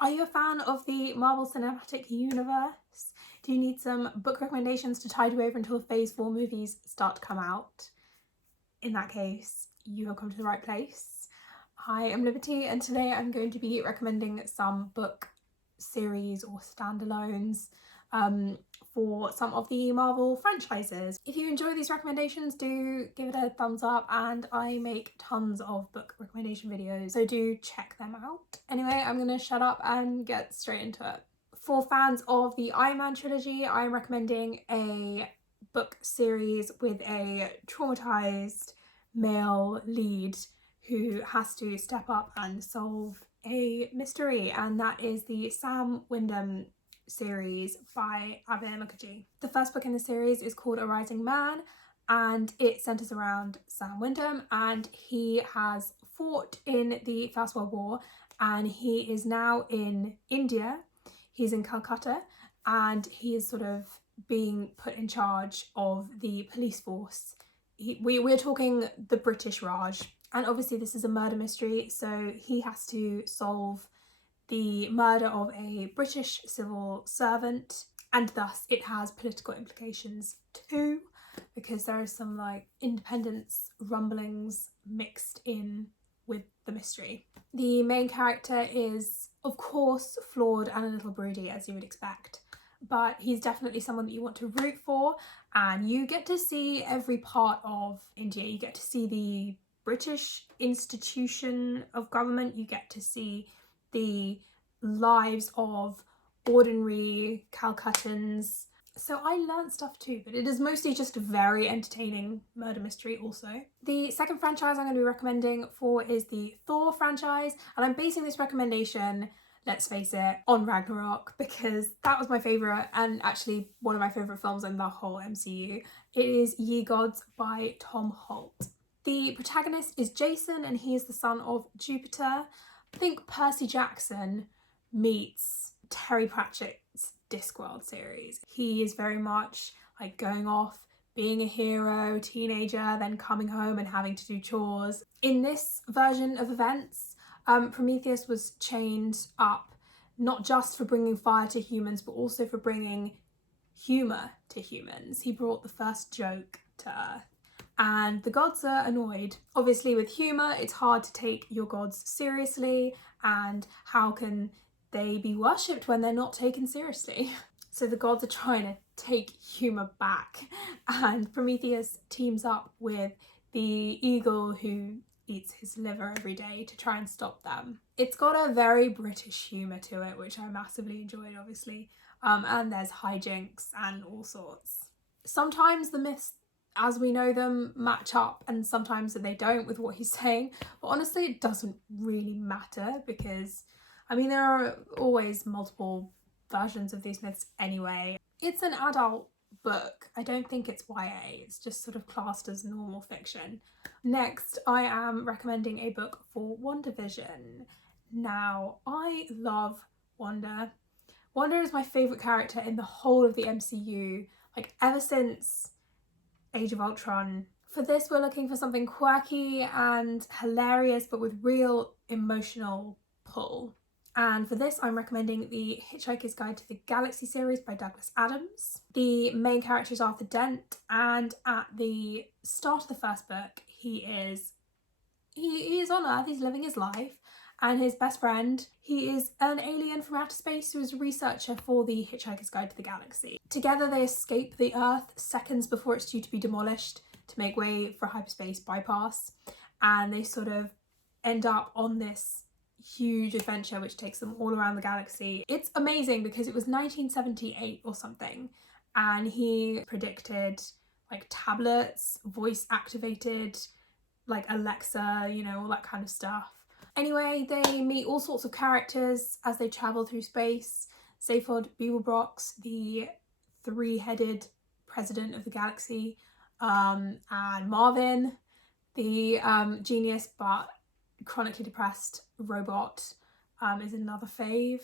Are you a fan of the Marvel Cinematic Universe? Do you need some book recommendations to tide you over until the Phase 4 movies start to come out? In that case, you have come to the right place. I am Liberty, and today I'm going to be recommending some book series or standalones for some of the Marvel franchises. If you enjoy these recommendations, do give it a thumbs up, and I make tons of book recommendation videos, so do check them out. Anyway, I'm gonna shut up and get straight into it. For fans of the Iron Man trilogy, I'm recommending a book series with a traumatized male lead who has to step up and solve a mystery, and that is the Sam Wyndham series by Abir Mukherjee. The first book in the series is called A Rising Man, and it centres around Sam Wyndham, and he has fought in the First World War, and he is now in India. He's in Calcutta, and he is sort of being put in charge of the police force. We're talking the British Raj, and obviously this is a murder mystery, so he has to solve the murder of a British civil servant, and thus it has political implications too, because there is some like independence rumblings mixed in with the mystery. The main character is, of course, flawed and a little broody, as you would expect, but he's definitely someone that you want to root for, and you get to see every part of India. You get to see the British institution of government, you get to see the lives of ordinary Calcuttans. So I learned stuff too, but it is mostly just a very entertaining murder mystery also. The second franchise I'm going to be recommending for is the Thor franchise, and I'm basing this recommendation, let's face it, on Ragnarok, because that was my favourite and actually one of my favourite films in the whole MCU. It is Ye Gods by Tom Holt. The protagonist is Jason, and he is the son of Jupiter. I think Percy Jackson meets Terry Pratchett's Discworld series. He is very much like going off, being a hero, teenager, then coming home and having to do chores. In this version of events, Prometheus was chained up not just for bringing fire to humans, but also for bringing humour to humans. He brought the first joke to Earth. And the gods are annoyed. Obviously with humour, it's hard to take your gods seriously, and how can they be worshipped when they're not taken seriously? So the gods are trying to take humour back, and Prometheus teams up with the eagle who eats his liver every day to try and stop them. It's got a very British humour to it, which I massively enjoyed, obviously, and there's hijinks and all sorts. Sometimes the myths as we know them match up, and sometimes they don't with what he's saying, but honestly it doesn't really matter, because I mean there are always multiple versions of these myths anyway. It's an adult book. I don't think it's YA, it's just sort of classed as normal fiction. Next, I am recommending a book for WandaVision. Now, I love Wanda. Wanda is my favourite character in the whole of the MCU, like ever since Age of Ultron. For this, we're looking for something quirky and hilarious, but with real emotional pull. And for this, I'm recommending the Hitchhiker's Guide to the Galaxy series by Douglas Adams. The main character is Arthur Dent, and at the start of the first book, he is on Earth, he's living his life, and his best friend, he is an alien from outer space who is a researcher for the Hitchhiker's Guide to the Galaxy. Together they escape the Earth seconds before it's due to be demolished to make way for a hyperspace bypass, and they sort of end up on this huge adventure which takes them all around the galaxy. It's amazing because it was 1978 or something, and he predicted like tablets, voice activated, like Alexa, you know, all that kind of stuff. Anyway, they meet all sorts of characters as they travel through space. Zaphod Beeblebrox, the three-headed president of the galaxy, and Marvin, the genius but chronically depressed robot, is another fave.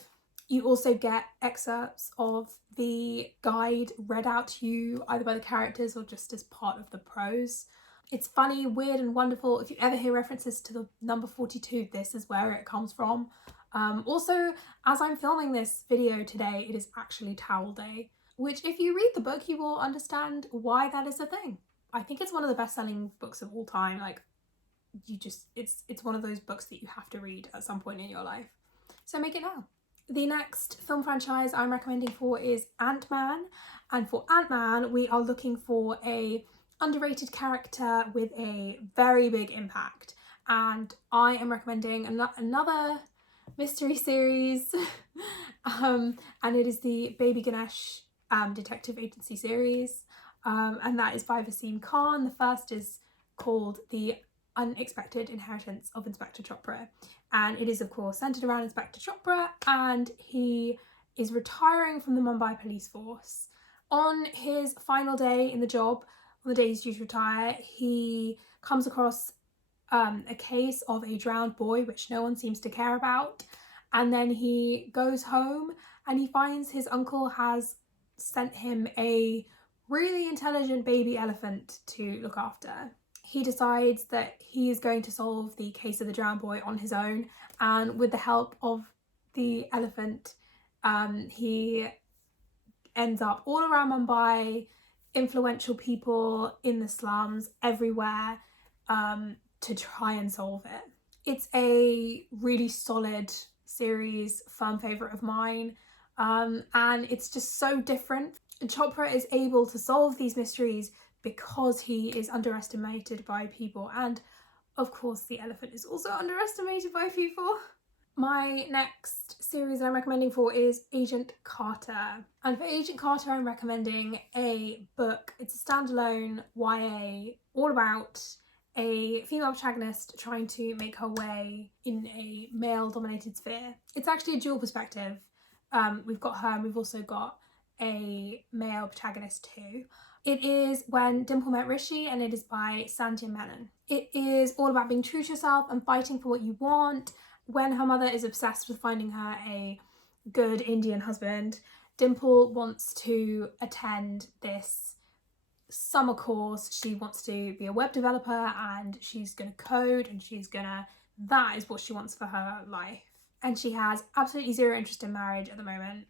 You also get excerpts of the guide read out to you either by the characters or just as part of the prose. It's funny, weird and wonderful. If you ever hear references to the number 42, this is where it comes from. Also, as I'm filming this video today, it is actually Towel Day, which if you read the book, you will understand why that is a thing. I think it's one of the best-selling books of all time. Like, it's one of those books that you have to read at some point in your life. So make it now. The next film franchise I'm recommending for is Ant-Man. And for Ant-Man, we are looking for a underrated character with a very big impact. And I am recommending another mystery series. And it is the Baby Ganesh Detective Agency series. And that is by Vaseem Khan. The first is called The Unexpected Inheritance of Inspector Chopra, and it is of course centered around Inspector Chopra, and he is retiring from the Mumbai police force. On his final day in the job, on the day he's due to retire, he comes across a case of a drowned boy which no one seems to care about, and then he goes home and he finds his uncle has sent him a really intelligent baby elephant to look after. He decides that he is going to solve the case of the drowned boy on his own, and with the help of the elephant, he ends up all around Mumbai, influential people in the slums, everywhere, to try and solve it. It's a really solid series, firm favourite of mine, and it's just so different. Chopra is able to solve these mysteries because he is underestimated by people, and of course the elephant is also underestimated by people. My next series I'm recommending for is Agent Carter, and for Agent Carter I'm recommending a book. It's a standalone YA all about a female protagonist trying to make her way in a male-dominated sphere. It's actually a dual perspective. We've got her and we've also got a male protagonist too. It is When Dimple Met Rishi, and it is by Sandhya Menon. It is all about being true to yourself and fighting for what you want. When her mother is obsessed with finding her a good Indian husband, Dimple wants to attend this summer course. She wants to be a web developer and she's going to code and that is what she wants for her life. And she has absolutely zero interest in marriage at the moment.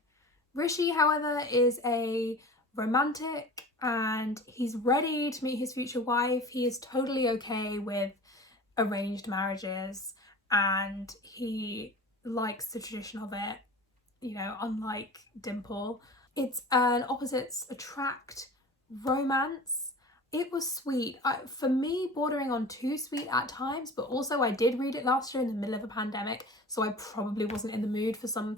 Rishi, however, is a romantic and he's ready to meet his future wife. He is totally okay with arranged marriages and he likes the tradition of it, you know, unlike Dimple. It's an opposites attract romance. It was sweet. For me, bordering on too sweet at times, but also I did read it last year in the middle of a pandemic, so I probably wasn't in the mood for some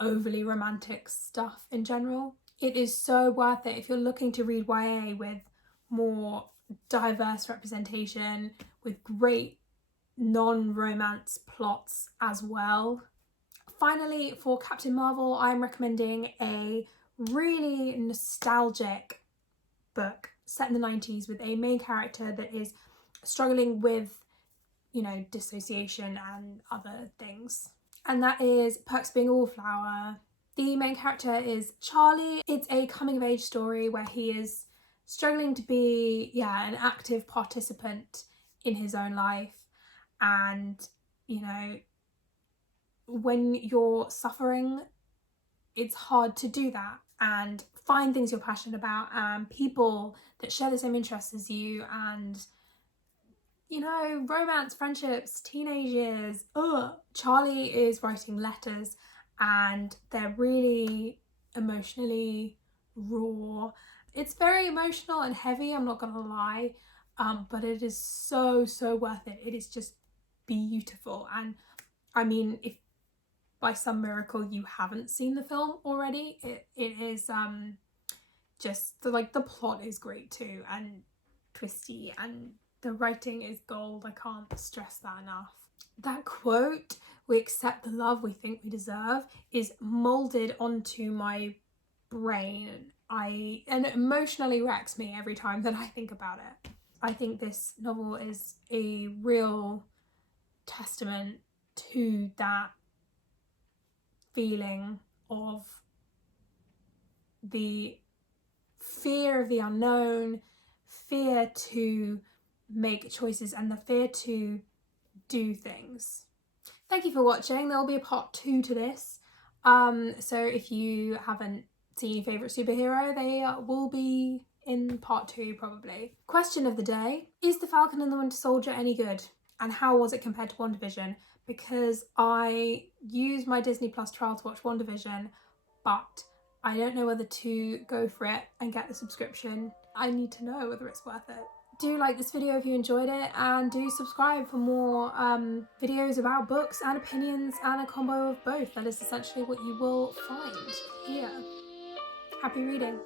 overly romantic stuff in general. It is so worth it if you're looking to read YA with more diverse representation, with great non-romance plots as well. Finally, for Captain Marvel, I'm recommending a really nostalgic book set in the 90s with a main character that is struggling with, you know, dissociation and other things. And that is Perks of Being a Wallflower. The main character is Charlie. It's a coming of age story where he is struggling to be, an active participant in his own life. And, you know, when you're suffering, it's hard to do that and find things you're passionate about and people that share the same interests as you and, you know, romance, friendships, teenage years. Charlie is writing letters and they're really emotionally raw. It's very emotional and heavy, I'm not gonna lie, but it is so worth it. It is just beautiful. And I mean, if by some miracle you haven't seen the film already, it is just the plot is great too and twisty and the writing is gold. I can't stress that enough. That quote, "We accept the love we think we deserve," is molded onto my brain. And it emotionally wrecks me every time that I think about it. I think this novel is a real testament to that feeling of the fear of the unknown, fear to make choices and the fear to do things. Thank you for watching. There will be a part 2 to this. So if you haven't seen your favourite superhero, they will be in part 2 probably. Question of the day: is The Falcon and the Winter Soldier any good? And how was it compared to WandaVision? Because I used my Disney Plus trial to watch WandaVision, but I don't know whether to go for it and get the subscription. I need to know whether it's worth it. Do like this video if you enjoyed it, and do subscribe for more videos about books and opinions and a combo of both. That is essentially what you will find here. Happy reading.